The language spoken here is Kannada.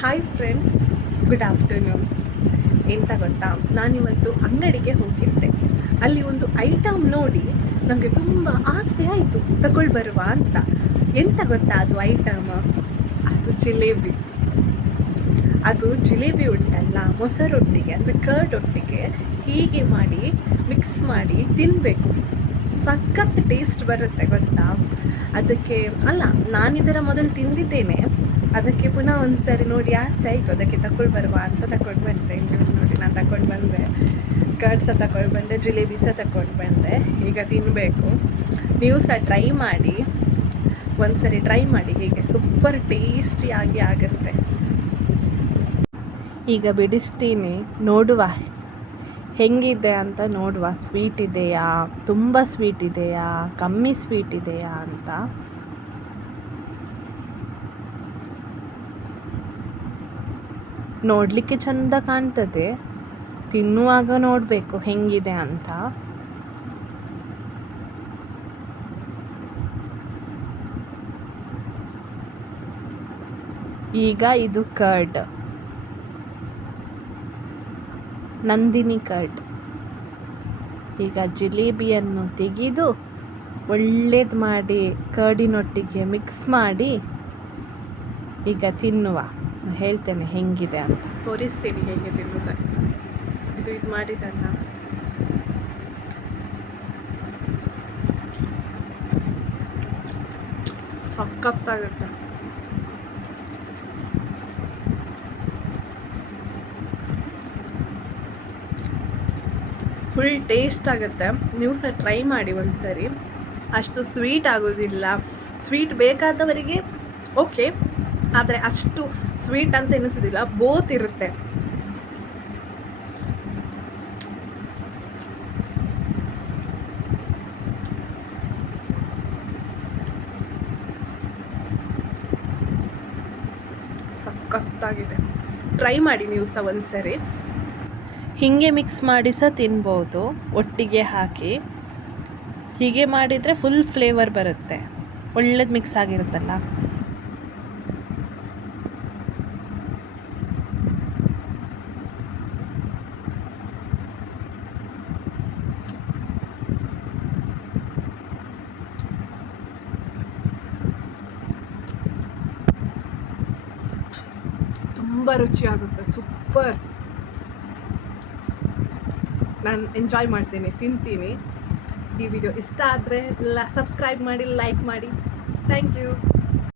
Hi friends, good afternoon. ಎಂತ ಗೊತ್ತಾ, ನಾನಿವತ್ತು ಅಂಗಡಿಗೆ ಹೋಗಿದ್ದೆ. ಅಲ್ಲಿ ಒಂದು ಐಟಮ್ ನೋಡಿ ನನಗೆ ತುಂಬ ಆಸೆ ಆಯಿತು ತಗೊಳ್ಬರುವ ಅಂತ. ಎಂತ ಗೊತ್ತಾ ಅದು ಐಟಮ್? ಅದು ಜಿಲೇಬಿ. ಅದು ಜಿಲೇಬಿ ಉಂಟಲ್ಲ, ಮೊಸರೊಟ್ಟಿಗೆ ಅಂದರೆ ಕರ್ಡ್ ಒಟ್ಟಿಗೆ ಹೀಗೆ ಮಾಡಿ ಮಿಕ್ಸ್ ಮಾಡಿ ತಿನ್ನಬೇಕು. ಸಖತ್ ಟೇಸ್ಟ್ ಬರುತ್ತೆ ಗೊತ್ತಾ. ಅದಕ್ಕೆ ಅಲ್ಲ, ನಾನಿದರ ಮೊದಲು ತಿಂದಿದ್ದೇನೆ, ಅದಕ್ಕೆ ಪುನಃ ಒಂದು ಸರಿ ನೋಡಿ ಆಸೆ ಆಯಿತು, ಅದಕ್ಕೆ ತಗೊಂಡು ಬರುವ ಅಂತ ತಗೊಂಡು ಬಂದೆ. ನೋಡಿ, ನಾನು ತಗೊಂಡು ಬಂದೆ, ಕರ್ಡ್ ಸಹ ತಗೊಂಡು ಬಂದೆ, ಜಿಲೇಬಿ ಸಹ ತಗೊಂಡು ಬಂದೆ. ಈಗ ತಿನ್ನಬೇಕು. ನೀವು ಸಹ ಟ್ರೈ ಮಾಡಿ, ಒಂದು ಸರಿ ಟ್ರೈ ಮಾಡಿ, ಹೀಗೆ ಸೂಪರ್ ಟೇಸ್ಟಿಯಾಗಿ ಆಗುತ್ತೆ. ಈಗ ಬಿಡಿಸ್ತೀನಿ, ನೋಡುವ ಹೆಂಗಿದೆ ಅಂತ ನೋಡುವ. ಸ್ವೀಟ್ ಇದೆಯಾ, ತುಂಬ ಸ್ವೀಟ್ ಇದೆಯಾ, ಕಮ್ಮಿ ಸ್ವೀಟ್ ಇದೆಯಾ ಅಂತ. ನೋಡಲಿಕ್ಕೆ ಚೆಂದ ಕಾಣ್ತದೆ, ತಿನ್ನುವಾಗ ನೋಡಬೇಕು ಹೆಂಗಿದೆ ಅಂತ. ಈಗ ಇದು ಕರ್ಡ್, ನಂದಿನಿ ಕರ್ಡ್. ಈಗ ಜಿಲೇಬಿಯನ್ನು ತೆಗೆದು ಒಳ್ಳೇದು ಮಾಡಿ ಕರ್ಡಿನೊಟ್ಟಿಗೆ ಮಿಕ್ಸ್ ಮಾಡಿ ಈಗ ತಿನ್ನುವ. ಹೇಳ್ತೇನೆ ಹೆಂಗಿದೆ ಅಂತ, ತೋರಿಸ್ತೀನಿ ಹೇಗೆ ತಿನ್ನುವುದಂತ. ಇದು ಮಾಡಿದಲ್ಲ, ಸಖತ್ತಾಗುತ್ತೆ. ಫುಲ್ ಟೇಸ್ಟ್ ಆಗುತ್ತೆ. ನೀವು ಸಹ ಟ್ರೈ ಮಾಡಿ ಒಂದು ಸರಿ. ಅಷ್ಟು ಸ್ವೀಟ್ ಆಗೋದಿಲ್ಲ, ಸ್ವೀಟ್ ಬೇಕಾದವರಿಗೆ ಓಕೆ, ಆದರೆ ಅಷ್ಟು ಸ್ವೀಟ್ ಅಂತ ಎನಿಸೋದಿಲ್ಲ, ಬೋತ್ ಇರುತ್ತೆ. ಸಖತ್ತಾಗಿದೆ. ಟ್ರೈ ಮಾಡಿ ನೀವು ಸಹ ಒಂದು ಸರಿ. ಹೀಗೆ ಮಿಕ್ಸ್ ಮಾಡಿ ಸಹ ತಿನ್ಬೋದು, ಒಟ್ಟಿಗೆ ಹಾಕಿ. ಹೀಗೆ ಮಾಡಿದರೆ ಫುಲ್ ಫ್ಲೇವರ್ ಬರುತ್ತೆ, ಒಳ್ಳೇದು ಮಿಕ್ಸ್ ಆಗಿರುತ್ತಲ್ಲ. ತುಂಬ ರುಚಿಯಾಗುತ್ತೆ, ಸೂಪರ್. ನಾನು ಎಂಜಾಯ್ ಮಾಡ್ತೀನಿ, ತಿಂತೀನಿ. ಈ ವಿಡಿಯೋ ಇಷ್ಟ ಆದರೆ ಸಬ್ಸ್ಕ್ರೈಬ್ ಮಾಡಿ, ಲೈಕ್ ಮಾಡಿ. Thank you.